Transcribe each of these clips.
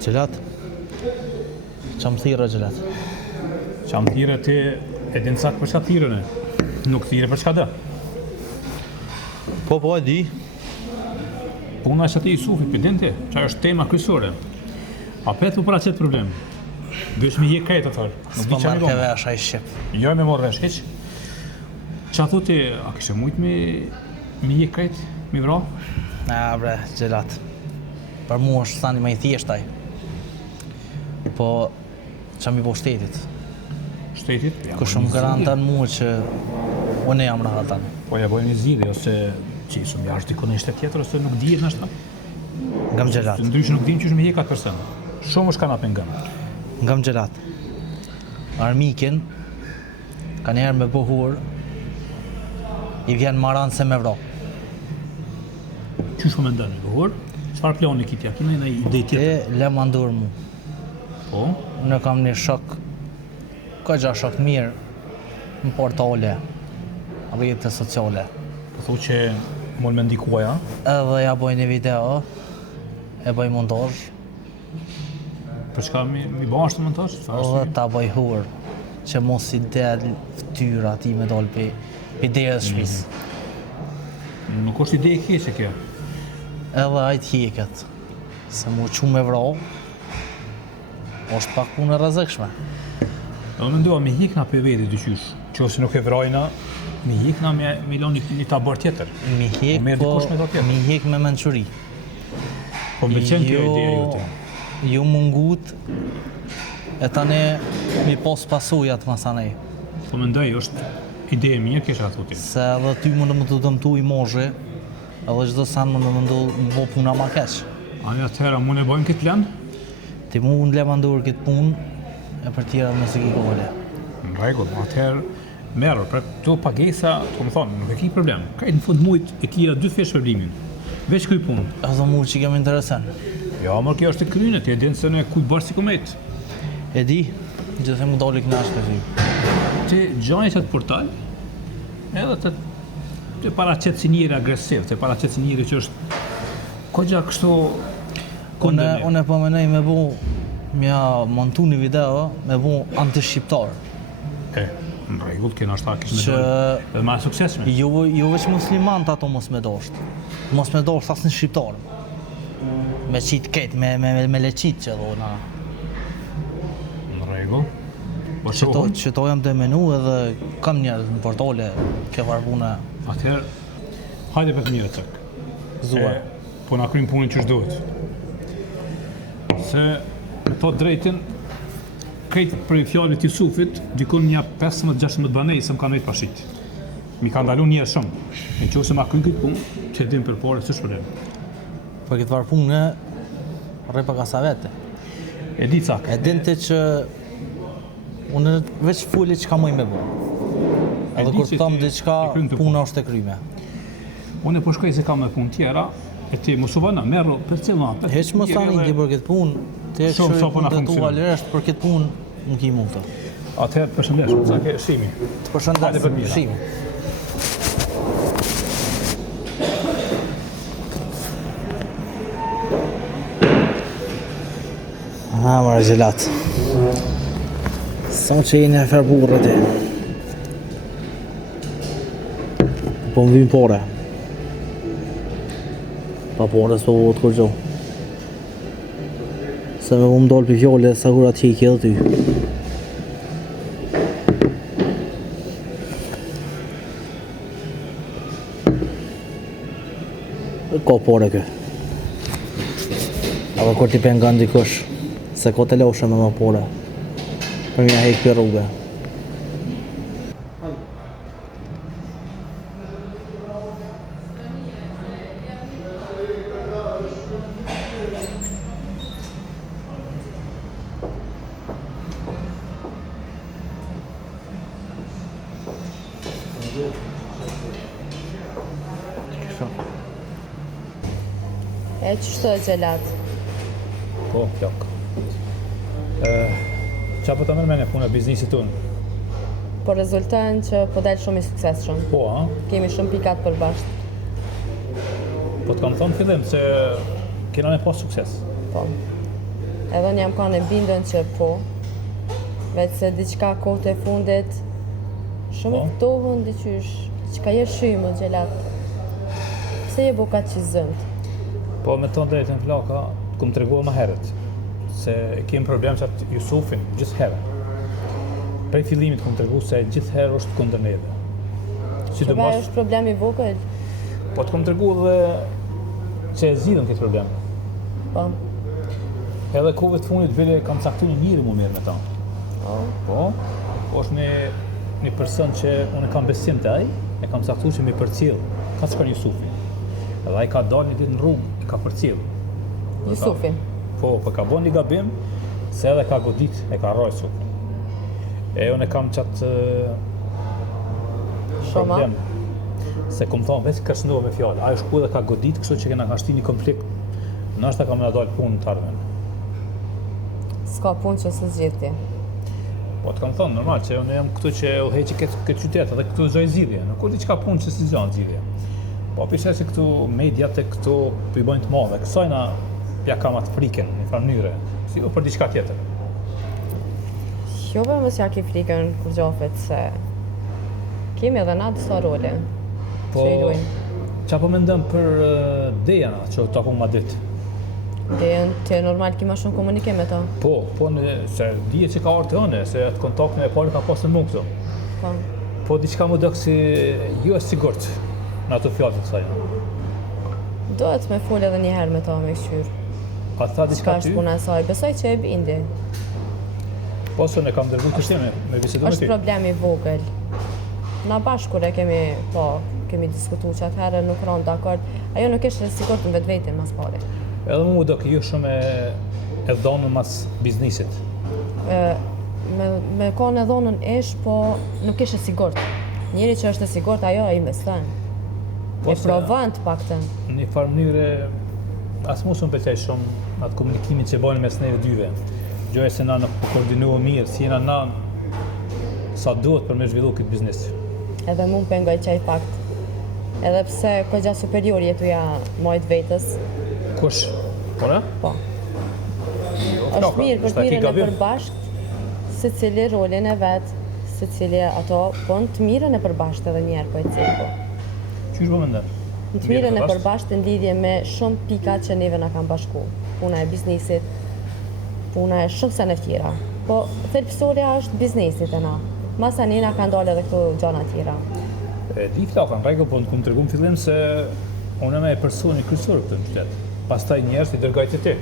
Gjelat, qam thira Gjelat. Qam thira ti e din sak për çka thirën e? Nuk thire për çka dë. Po, e di. Puna është ati Jusufi, për din ti, që është tema kryesore. A petu për qëtë problem? Bësh me je krejt të thërë. S'po marrë ke vesh a i shqip. Jo me morë vesh, heq. Qa thuti, a kështë mujt me je krejt, me vra? Bre, Gjelat. Për mu është thani më i thjeshtaj. Po, qa mi po shtetit? Shtetit? Kush më garantan mu që unë jam rahatan. Po ja bojnë një zgjidhje, ose që isëm jashtë dikon e shtet tjetër, ose nuk dihet nështë. Ngam Gjelat. Ndryshë nuk dim që është me jekat person. Shumë është kanë apën ngëm. Ngam Gjelat. Armikin, ka njerë me buhur, i vjen maran se me vro. Qysh po mendon e buhur? Çfarë plani kitja? Kina një ide tjetër? Ti le ma ndur mu. Po? Unë kam një shok, këgja shok mirë, në portale, rrjete sociale. Po thu që mund me ndikuaja? Edhe ja boj një video, e boj montazh. Për çka mi bashkë të montazh? Edhe ta boj hur, që mos i del ftyra ti me dal për derës shtëpis. Nuk është ide e keqe kjo. Edhe ajt hjeket, se mu qu me vro, është pak punë e rrezikshme. Do mendova me hikna për veti dyqysh, që ose nuk e vrojna, me hikna me lon një tabor tjetër. Mi hik me mençuri. Po më pëlqen kjo ideja jote. Ju mungut e tani mi pos pasojat masanej. Po mendoj, është ide e mirë kisha thotë. Se edhe ty më në më të dëmtu i mozhe, edhe çdo sa më në më bo puna ma keq. Ani atëhera mu ne bojmë këtë plan? Ti mu në le mandur këtë punë, e për tjera më së ki kohële. Në rregull, atëherë merë, për këto pagesa, të më thonë, nuk e ki problem. Kajtë në fund mujt e kia 2 fesh shpërblimin. Veç kuj punë. Edhe mu që kemë interesan. Ja, mërë kjo është e kryne, ti e dinë se në kuj bërë si komet. E di, gjithë më doli knash për ty. Ti gjani që të portal, edhe të paraqet si njëri agresiv, të paraqet si njëri që është kogja kështu kundër. Unë po menej me bu, mja montu një video, me bu anti-shqiptar. Në rregull, kena është ta kishë me dojnë, edhe ma suksesme. Jo veç muslimant ato mos me dosht. Mos me dosht asë në shqiptar. Me qitë ketë, me leqit që dhona. Në rregull. Që to jam të menu edhe kam njerët në portale, ke varbune. Atëherë, hajde për të mire cëk. Zuar. Po na krymë punën që shdohet. Se, me thot drejtin, krejt për i fjallë të Jusufit, dikun një 15-16 banej se më ka nëjtë pashit. Mi ka ndalu njerë shumë. E që ose ma krymë këtë punë, që e dim për pare, së shpërdem. Për këtë varpunë, rrej për kasa vete. E di cak. E din të që unë veç fulli që ka mëj me bo. Edhe kur të thamë diçka, puna është e kryme. Unë e po shkoj se ka me punë tjera, e ti mos u vëna, merru për cilë Heq mos tani ki për këtë punë, ti e kështu i punë të tua lërështë për këtë punë, nuk i mund të. Atëherë përshëndesh, sa ke shimi. Të përshëndesim, shimi. Mërë gjelat. Sa që jeni e fer burë ti. Po më vim pore. Pa pore s'po vot kur gjo. Se me më dollë për fjolle sa kur atë qiki edhe ty. Ko pore kë. Apo kur ti pengon dikush. Se ko të loshe me më pore. Për mja hek për rrugë. E qështu e gjelat? Po, plak. Qa po të mërmene punë e biznisit tonë? Po rezultojnë që po delë shumë i suksesshëm. Po, ha? Kemi shumë pikat përbashkët. Po të kam thonë fillim se kena me pas sukses. Po. Edhe unë jam kanë e bindën që po. Veç se diqka kohët e fundit shumë i këtohën diqysh. Qka je shymë, gjelat. Pse je buka që zënd? Po me tonë drejtën flaka, këmë të reguar më herët. Se kemë problem që atë Jusufin gjithë herë. Prej fillimit këmë të regu se gjithë herë është kundër neve. Shëbaj është problemi vogël? Po të këmë të regu dhe që e zidhëm këtë problem. Po. Edhe kohëve të fundit vele kam caktu një njëri mu mirë me ta. Po, është një person që unë kam besim të aj, e kam caktu që mi përcjellë, ka të shkar Jusufin. Edhe aj ka dalë një ditë në rrugë, i ka përcjellë. Jusufin? Po, ka bo një gabim, se edhe ka godit, e ka rroj Jusufin. E unë e kam qatë problem. Se kom thonë, veç kërsnua me fjallë, ajo shku edhe ka godit, kështu që kena ka shti një konflikt, nështë ka me në dalë punë të ardhmen. S'ka punë që së zgjidhti. Po të kam thonë, normal, që unë jam këtu që u heqi këtë qytet, edhe këtu gjoj zgjidhje, nuk di që ka punë që si gjanë zgjidhje. Po pishe që këtu mediat e këtu për i bojnë të madhe, kësajna pja kam atë friken, një farë mënyre, si u për diçka tjetër. Jo për mësja ki frikën kur gjofet, se kemi edhe na disa role Po, që i luajnë. qa po mendëm për Dejana që ta ku ma ditë? Dejan, të normal ki ma shumë komunikim me ta. Po, se dije që ka orë të ëne, se atë kontaktin e pari ka pasë në nuk të. Po. Po, diçka më dëkë si jo e sigurt në ato fjallë të kësaj. Dohet me full edhe një herë me ta me këshyrë. A tha diçka Ka ty? është puna e saj, besoj që e bindi. Po, se ne kam dërgu të shtime, me bisedu me Është ti. problemi vogël. Na bashkë kur e kemi diskutu që atëherë nuk ronë dakord. Ajo nuk ishte sigurt në vetë vetin mas pari. Edhe mu do kjo shumë e dhonë mas biznisit. Me konë e dhonën ish, po nuk ishte sigurt. Njëri që është e sigurt, ajo e investon. Po E provon të paktën. Në një farë mënyre, asë mu më pëlqej shumë atë komunikimin që bojnë mes neve dyve. Gjoj se na nuk koordinuo mirë, si jena na sa duhet për me zhvillu këtë biznis. Edhe mu pengoj qaj fakt. Edhe pse kogja superior jetuja mojt vetës, Kush? Po ne? po. Është mirë për të mirën e përbashkët, se cili rolin e vetë, se cili ato, po në të mirën e përbashkët edhe njerë po e cilë po. Qysh po mendon? Në të mirën e përbashkët në lidhje me shumë pika që neve na kanë bashku. Puna e biznisit, puna e shumë se në tjera. Po, thelpsoria është biznisit e na. Masa njëna kanë dalë edhe këto gjana tjera. E di flaka, në rregull, po në këmë të regu në fillim se unë me e personi kryesor këtë në qytet. Pastaj njerëz i dërgaj të ti.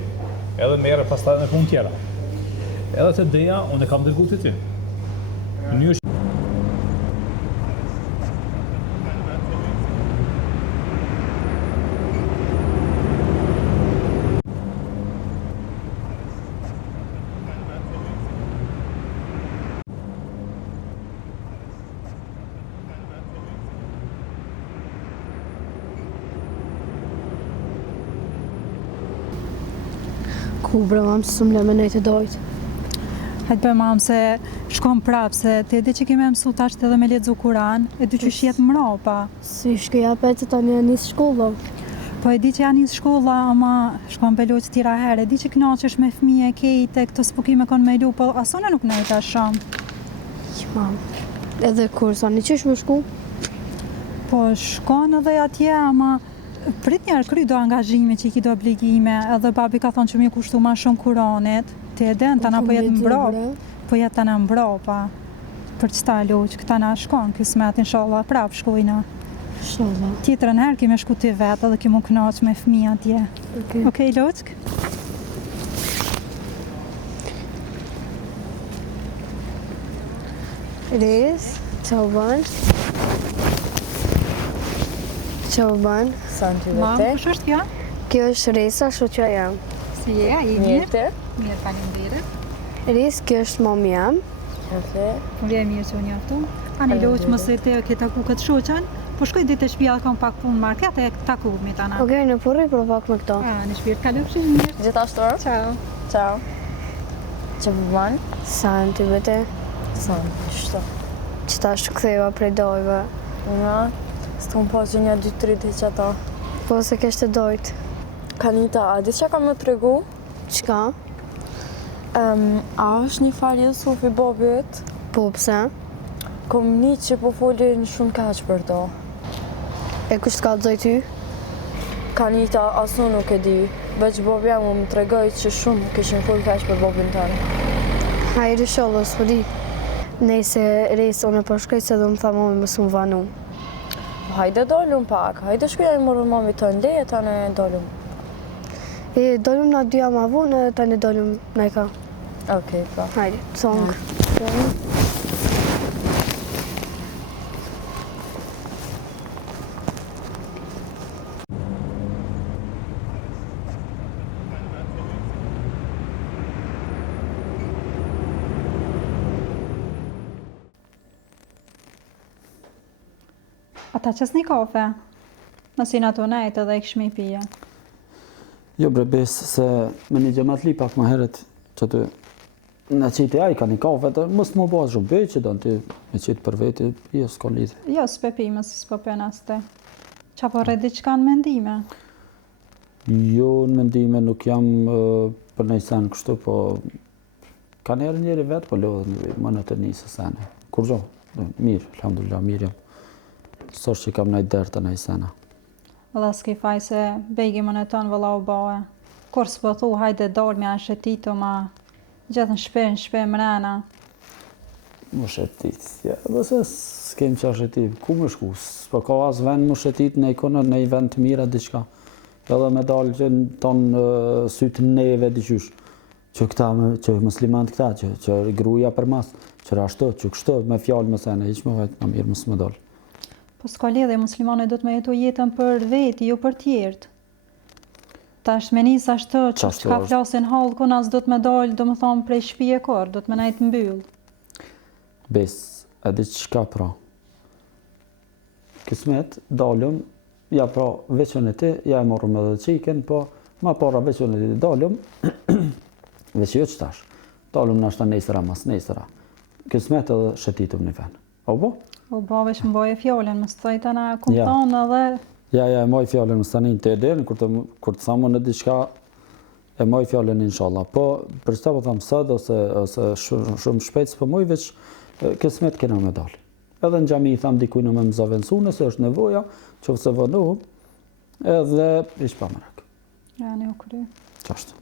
Edhe merre pastaj në punë tjera. Edhe të Deja, unë e kam dërgu të ty. Në mënyrë Ku brëma më sëmë le me nejtë e dojtë. Hajtë bëjmë mamë se shkom prapë, se ti e di që kime mësu tash edhe me lexu Kur'an, e dy që shjetë mrapa. Si shkëja për që tani e njësë shkolla. Po e di që janë njësë shkolla, ama shkom beloq tira herë, e di që knaqesh me fëmije kejte, këto spukime konë me lu, po asone nuk në e ta shumë. Mamë, edhe kursa, një qysh me shku? Po shkon edhe atje, ama prit njerë kry do angazhime që i ki do obligime, edhe babi ka thonë që mi kushtu ma shumë Kur'anit, ti e den, tana po jetë mbrop, po jetë tana mbropa, për qëta loq, këta na shkon, kismet, inshallah, prap shkojna. Inshallah. Tjetërën herë kime shku ti vetë edhe kimu knaq me fëmija atje. Okej, loqk? Riz, qau ban? Qau ban? Sa në ty Mamë, vete? kush është kjo? Kjo është Risa, shoqja jam. Si je, a i mirë? Mirë. Mirë, faleminderit. Riz, kjo është mami jam. Oke. Unë je mirë që unë jaftu. Ani loq, mos e te ke taku këtë shoqen, po shkoj ditë e shpia kam pak punë në market e taku me tana. Okej, në purri për pak me këto. Në shpirt kalofshi mirë. Gjithashtu? Ciao. Ciao. Që përban? Sa në ty vete? Sa në qështu? Që ta shkëtheva prej dojve. Una, së të më po që një 2-3 të që ata. Po se keshte dojt. Kanita, a di që ka më të regu? Qka? A është një farë Jusufi bobit? Po pse? Kom një që po folin shumë kaq për to. E kusht ka të ty? Kanita, asu nuk e di. Veç bobi jam më tregoj që shumë kishin fol kaq për bobin tënë. Hajde shollo, s'po di. Nejse Riz, unë e përshkoj se do më tha mami mësë më vanu. Hajde dollum pak, hajde shkuja i morën mami tënë, leje tënë dollum. E dollum na dyja ma vunë, edhe tani dollum na i ka. Okej, pa. Hajde, song. Ata qës një kafe? Mësin ato nejtë edhe i këshmi pija. Jo bre besë se me një gjemat li pak ma heret që të në qiti aj ka një kafe të mos më bëhet shumë bëj që do në ti me qitë për veti, jo s'ka lidhe. Jo, s'pe pime, s'po pena s'te. Qa po redi që kanë mendime? Jo në mendime nuk jam për nej sen kështu, po ka njerë njeri vetë, po lodhë më në të njësë sene. Kur gjo? Mirë, alhamdulillah, mirë jam. Sosh që kam najtë derë të nej sena. Dhe s'ki faj se begi më në tonë vëlla u bae. Kur s'po thu hajde dorë me a shetito ma gjithë në shpe mrena. Më shetit, ja, bëse s'kem qa shetit, ku më shku? S'po ka as vend më shetit në ikonë, në i vend të mira diqka. Edhe me dalë që në tonë sytë neve diqysh. Që këta, që muslimant këta, që gruja për mas, që rashtë, që kështë, me fjallë më sene, iq më vetë, në mirë mësë më dalë. Po s'ka lidhe, muslimane do të me jetu jetën për veti, jo për tjertë. Ta është me njës ashtë që ka flasin halë, kun as do të me dalë, do më thonë prej shpije kërë, do të me najtë mbyllë. Besë, edhe që ka pra. Kismet, dalëm, ja pra veçën e ti, ja e morëm edhe qiken, po ma para veçën e ti dalëm, veç jo që tash. Dalëm në ashtë nesëra mas nesëra. Kismet edhe shetitëm një ven. O bo? O bavesh më baje fjallën, më stojtë të na kumtonë edhe... Ja, e maj fjallën më stanin të edhen, kur të thamë në diçka, e maj fjallën inshallah. Po, për qëta po thamë sëd, ose shumë shpejt, s'po moj veç, kismet kena me dalë. Edhe në gjami i thamë dikujnë me më zavendësu, nëse është nevoja, që fëse vënohëm, edhe ishë pa mërak. Ja, ne u kry. Qashtë.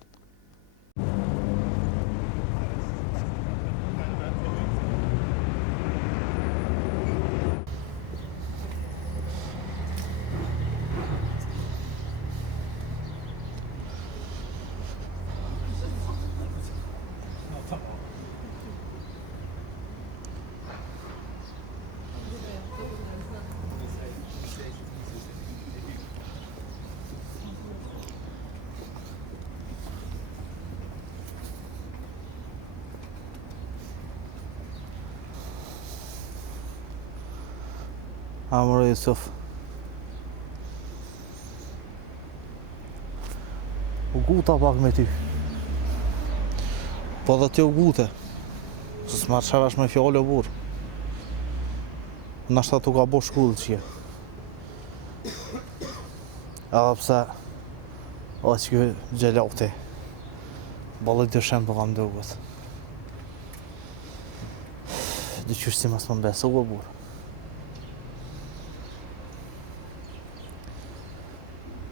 Amore Jusuf. U guta pak me ty. Po dhe ti u gute. Se s'ma qevesh me fjallë o burë. Nashta tu ka bo shkullë që je. Edhe pse, o që kjo gjelati. Balë dyshem për kam duket. Dyqysh si mas më besu o burë.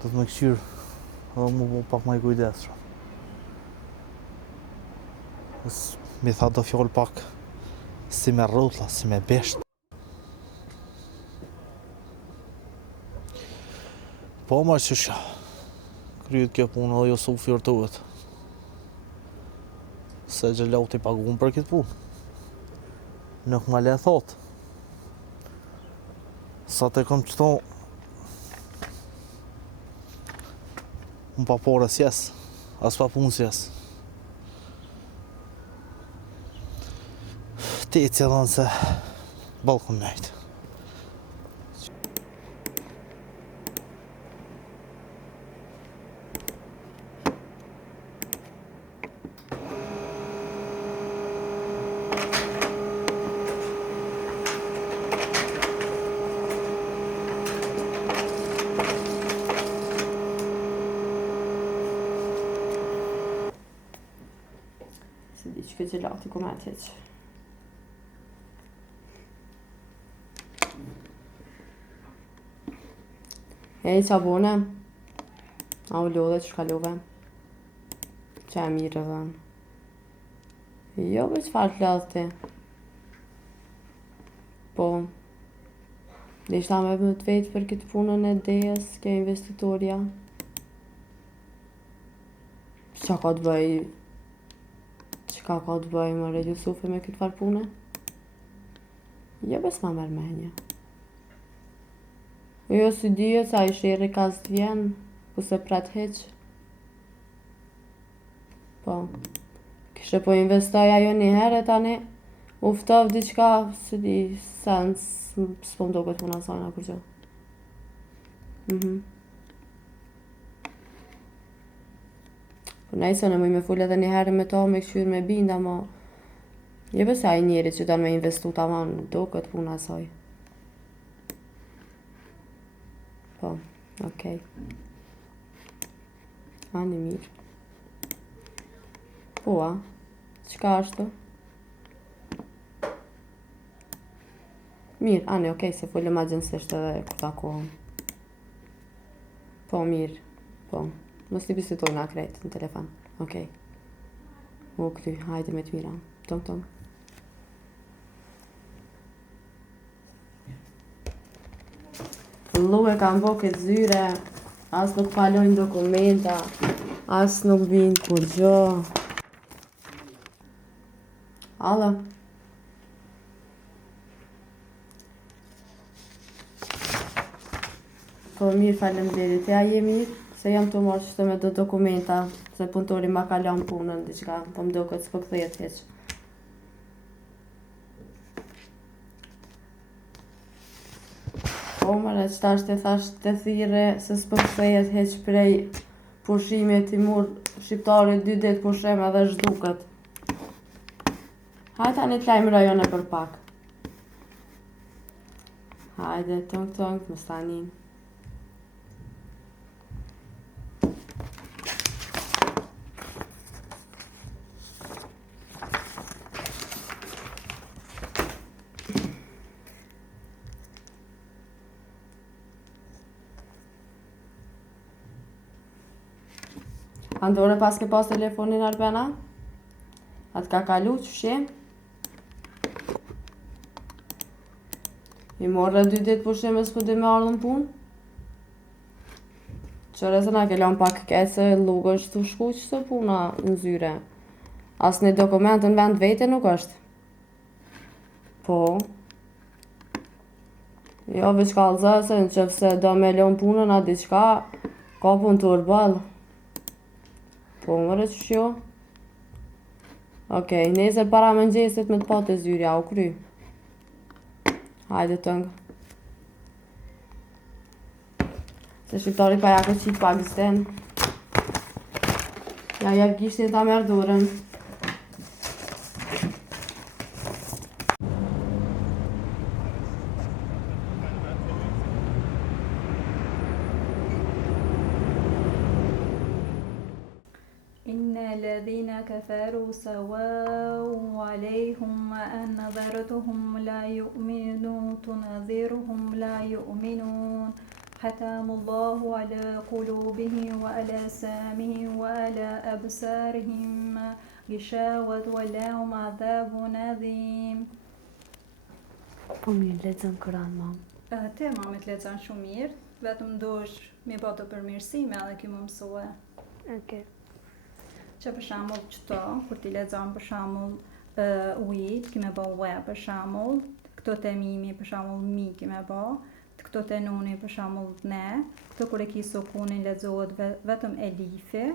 Do të më këqyrë, edhe mu po pak më i kujdesshëm. Mi tha do fjallë pak si me rrotla, si me besht. Po ma qëshja, kryet kjo punë edhe jo su fjortuet. Se gjelati pagun për këtë punë. Nuk më le thot. Sa të kom qëto, më pa porës jes, as pa punës jes. Ti që dhënë se balkon nejtë. Se di që këtë gjelati ku me të heqë. Ej, qa bone? A u lodhe që shkallove? Që e mirë dhe. Jo, për qëfar të ladhë ti? Po, dhe ishta me më të vetë për këtë punën e dejes, kjo investitoria. Qa ka të bëj? Qka ka të bëj më Red Jusufi me këtë farë pune? Jo, bes ma mërë menje. Jo, si dyje, sa i shiri ka së t'vjen, ku se pret heq. Po, kishe po investoj ajo një herë tani, uftov diqka, si di, sens, s'po mdo këtë puna sajna kur gjo. Po nejse në mëj me full edhe një herë me to, me këshyrë me binda, ma jo bes ai njerit që don me investu tamam, do këtë puna saj. Po, okej. Ani mirë. Po, a? Qka është? Mirë, ani, okej, se fullëm agjensisht edhe kur takohëm. Po, mirë. Po, mos t'i bisetoj nga krejt në telefon. Okej. U kry, hajde me t'mira. Tom. Lu e kam bo këtë zyre, as nuk palojnë dokumenta, as nuk vinë kur gjo. Alo? Po mirë, faleminderit, ja je mirë, se jam të marrë qështë me do dokumenta, se punëtori ma kalon punën, diqka, po më do këtë s'po këthejet heq. Po mëre, qëta është e thash të thire, se s'po këthejet heq prej pushimit i murë shqiptari 2 ditë pushim edhe zhduket. Hajde tani t'lajmë rajone për pak. Hajde, tëng, më stanin. Andore pas ke pas telefonin Arbena? Atë ka kalu qëshje? I morë 2 ditë pushim e s'po di me ardhën punë? Qëre se na ke lan pak keq se lugë është të shku qëto puna në zyre. As një dokument në vend vete nuk është. Po. Jo, veç kallëzë se në qëfëse do me lon punën a diqka, ka pun të urbal. Po, mëre që shjo? Okej, nesër para mëngjesit me të pa të zyrja, u kry. Hajde tëngë. Se shqiptari ka jako qitë pak zden. Ja jep gishtin ta merë durën. الذين كفروا سواء عليهم أنذرتهم لا يؤمنون تنذرهم لا يؤمنون ختم الله على قلوبهم وعلى سامعهم وعلى أبصارهم غشاوة ولهم عذاب عظيم. Po mirë, lexon Kur'an, mam. Te mamit lexon shumë mirë, vetëm ndosh mi bë të përmirësime edhe ki më mësue. Okej. Që për shembull çto, kur ti lexon për shembull ujit, ki me bë ue për shembull, këto te mimi për shembull mi ki me bë, këto te nuni për shembull ne, këto kur e ki sukunin lexohet vetëm elifi,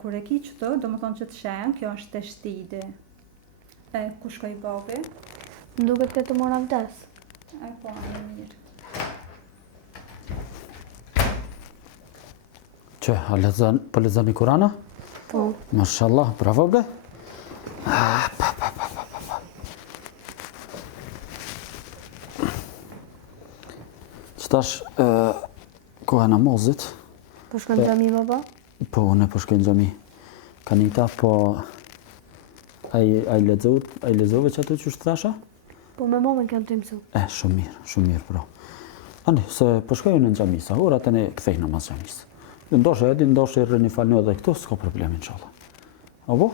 kur e ki çto, domethënë që të shen, kjo është teshtidi. Ku shkoj babi? Më duket ke të mora vdes. Po, mirë. Që, po lexoni Kur'ana? Po. Mashallah, bravo ble. Qëtash, koha namazit, Po shkon xhami baba? po unë po shkoj në xhami. Kanita, po ai lexove që ato që thasha? Po me mamën kam të mësu. Shumë mirë, bro. Ani, se po shkoj në xhami, sa ora tani kthej namaz xhamis. Ndoshta rrini falë edhe këtu, s'ka problem inshallah. Apo?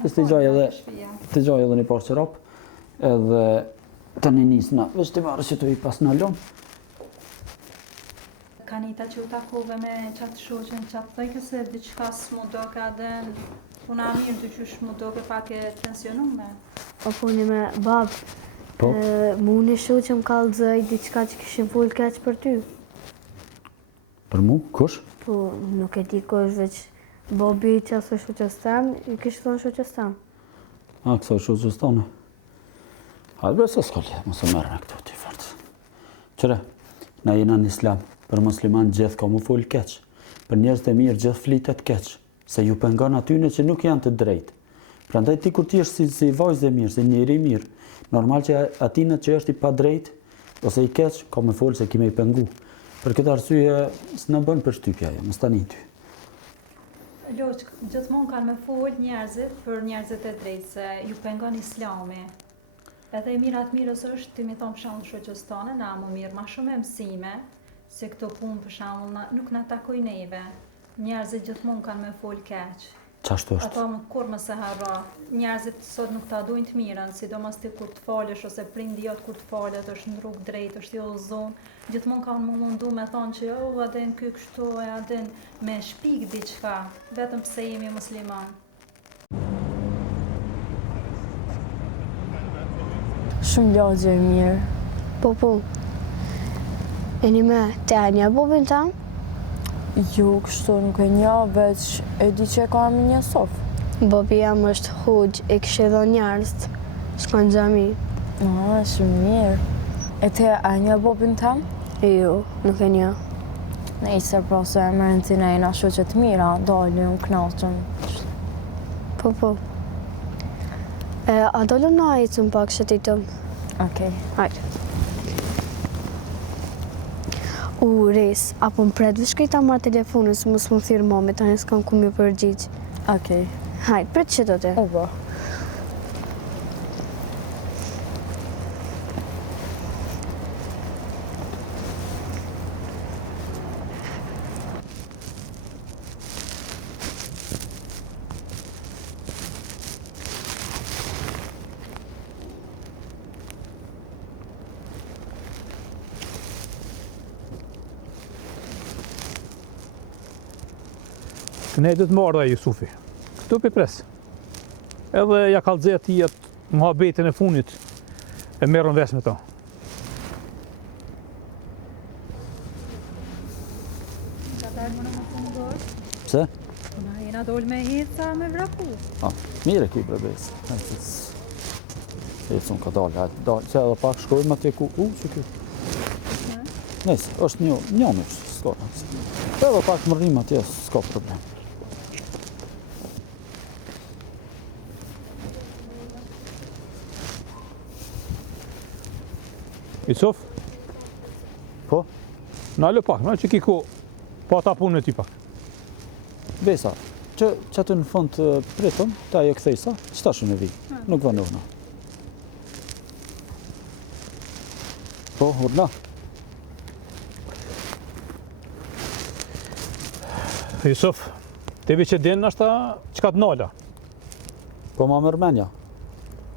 Të gjoj edhe një parë qërap, edhe të një nisë na, veç të marrë që të i pas në lom. Kanita që u takove me qatë shoqen, qatë thëjke se diçka s'mu doke adhen, puna mirë të qysh mu doke pak e tensionume. Po puni me bab. Po? Mu një shoqem kallëzoj diçka që kishin full keq për ty. Për mu, kush? Po nuk e di kush, veç Bobi që asë shoqës tem, i kishë thonë shoqës tem. Kësaj shoqës tonë. Hajde se s'ka lidhje, mos e merr me këto ti fort. Qëre, na jena në islam, për musliman gjithë ka mu fol keq. Për njerëz të mirë gjithë flitet keq, se ju pengon atyne që nuk janë të drejtë. Prandaj ti kur ti është si vajzë e mirë, si njeri i mirë, normal që atyne që është i pa drejtë ose i keq, ka me fol se kime i pengu. Për këtë arsye s'na bën përshtypja ajo, mos tani ty. Loq, gjithmonë kanë me fol njerëzit për njerëzit e drejtë, se ju pengon islami. Edhe i mirat mirës është ti mi thonë për shembull shoqës tonë, na më mirë, ma shumë e mësime, se këto punë për shembull nuk na takoj neve. Njerëzit gjithmonë kanë me fol keq. Qashtu është. Ato më kur më se harra. Njerëzit sot nuk ta dojnë të mirën, sidomos ti kur të falesh ose prindi jot kur të falet, është në rrugë drejt, është i udhëzuar. Gjithmonë kanë më mundu me thonë që adin ky kështu, adin me shpik diçka, vetëm pse jemi musliman. Shumë lagje e mirë. Po. E një me te a një bobin tam? Jo, kështu nuk e nja, veç e di që e ka me një sofë. Bobi jam është huq, e kështë edhe njerës, shkon xhami. Shumë mirë. E te a një bobin tam? Jo, nuk e një. Nejse, pra se e mërën ti nejna shoqet mira, dalim, knaqëm. Po. A dolëm na i cun pak shëtitëm? Okej. Hajde. Res, apo më pret vë shkejta marrë telefonin, se mos më thirë mami, tani s'kam ku mi përgjigj. Okej. Hajde, pret që do te. Oba. Ne do të marrë dhe Jusufi. Këtu për pres. Edhe ja kallëzej ati atë muhabetin e funit e merrën vesh me ta. Ka dalë më në punë dorë, Pse? na jena dol me heca me vraku. Mire ki brebes. Ecun ka dalë, që edhe pak shkojmë atje ku, që kjo. Nëjse, është një është, s'ka. Edhe pak më rrim atje, s'ka problem. Jusuf? Po? Na lë pak, na që ki ku, pa ta punë e ty pak. Besa, që aty në fund pritëm, ta ajo kthejsa, qëta shumë e vi, nuk vënohna. Po, urna. Jusuf, tebi që din është qka të nala. Po ma mërmenja.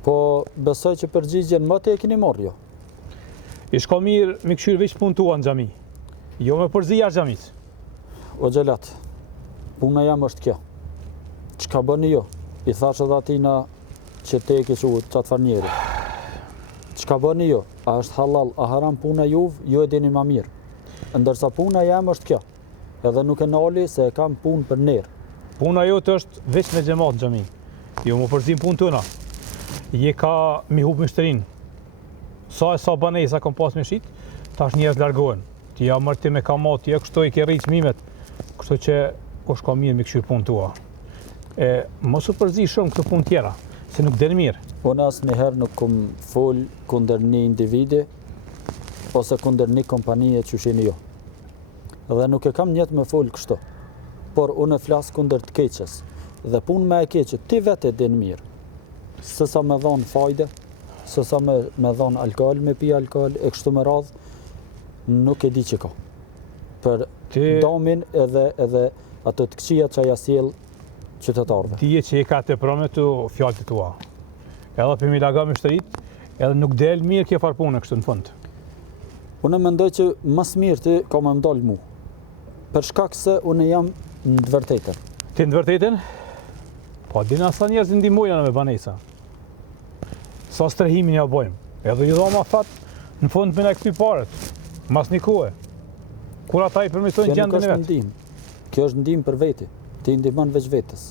Po besoj që përgjigjen më të e kini marrë jo. I shko mirë mi këshyrë veç punë tua në gjami. Jo me përzi jashtë gjamis. O gjelat, puna jam është kjo. Qka bëni jo? I thash edhe atina që te e kishu qatë farnjeri. Qka bëni jo? A është halal, a haram puna juve, ju e dini ma mirë. Ndërsa puna jam është kjo. Edhe nuk e nali se e kam punë për nerë. Puna jote është veç me gjemat në gjami. Jo më përzim punë tëna. Je ka mi hub mështërin. Sa banesa kom pas me shit, tash njerët largohen. Ti ja mërti me kamat, ti ja kështu i ke rritë çmimet. Kështu që është ka mirë me këshyrë punë tua. Mos u përzi shumë këtë punë tjera, se nuk del mirë. Unë asë njëherë nuk kom full kunder një individi, ose kunder një kompanije që shini jo. Dhe nuk e kam njetë me full kështu. Por unë e flasë kunder të keqës. Dhe punë me e keqë, ti vetë e din mirë. Sësa me dhonë fajde, sësa me dhonë alkohol, me pi alkohol, e kështu me radhë, nuk e di që ka. Për domin edhe ato të këqia që aja sjell qytetarëve. Ti e që i ka të prome të fjallët tua. Edhe për mi laga me shtërit, edhe nuk del mirë kje farë punë kështu në fund. Unë mendoj që mas mirë ti ka me mdallë mu. Për shkak se unë jam në të vërtetën. Ti në të vërtetën? Po, dina sa njerëz ndihmojnë me banesa. Sa strehimin ja bojmë. Edhe ju dhoma fat, në fund me na këty paret. Mas një kohë. Kur ata i përmirësojnë gjendën e vet. Kjo është ndihmë për veti. Ti ndihmon veç vetes.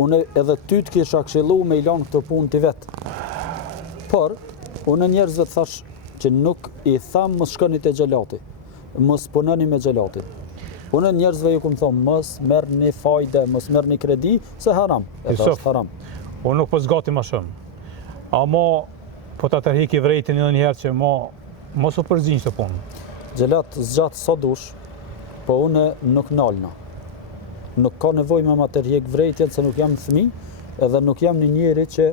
Unë edhe ty të kisha këshillu me i lanë këtë punë ti vet. Por, unë njerëzve të thash që nuk i tham mos shkoni te xhelati. Mos punoni me xhelatin. Unë njerëzve ju këmë thonë, mos merë një fajde, mos merë një kredi, se haram. Edhe është haram. Unë nuk po zgati ma shumë. Amo, po ta tërhiki vrejtin edhe njëherë që mos u përzinj të punë. Xhelat zgjatë sa dush, po unë nuk nalna. Nuk ka nevoj me ma tërhik vrejtjen, se nuk jam fëmijë, edhe nuk jam një njeri që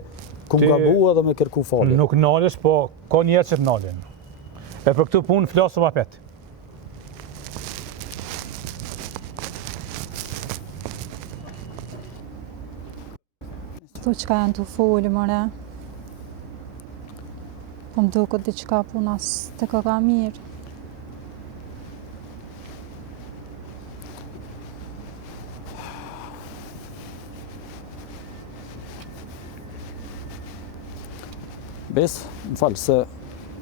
kum gabu edhe me kërku falje. Nuk nalesh, po ka njerë që të nalin. E për këtë punë flasëm apet. Tu qka janë të folë, mëre. Po më duket diçka puna të ka mirë. Bes, më falë se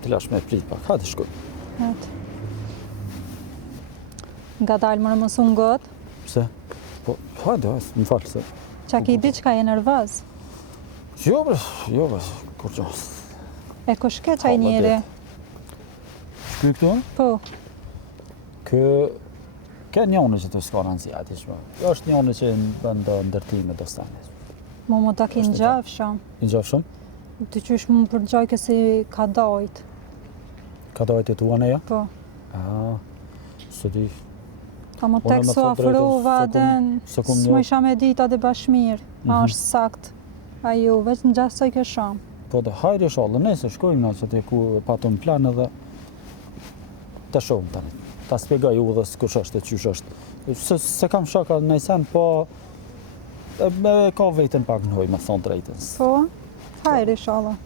të lash me prit pak. Hajde shkoj. Hajde. Nga dalë mërë mësu në gotë. Pse? Po, hajde, më falë se... Qa ki di qka je nervëz? Jo, kur qas. E ko shke qaj njeri? Shky këtu? Po. Kë njone që të s'ka rëndësi, ati shma. Është njone që në bëndë ndërtime do stane. Mu ta ki në gjafë shumë. Në gjafë shumë? Të qysh mu përgjoj kësi ka dojt. Ka dojt e tua neja? Po. Së di. Ta mu tek su afrova den, s'mu isha me dita dhe bashmir. A është sakt. A ju, veç në gjasë soj kësham. Po dhe hajri shalë, nëse shkojmë na që të ku patëm plan edhe të shumë tani. Ta spjegaj u dhe s'kush është e qysh është. Se kam shaka në sen, po me ka vetën pak në hoj, me thonë drejtën. Po, hajri shalë.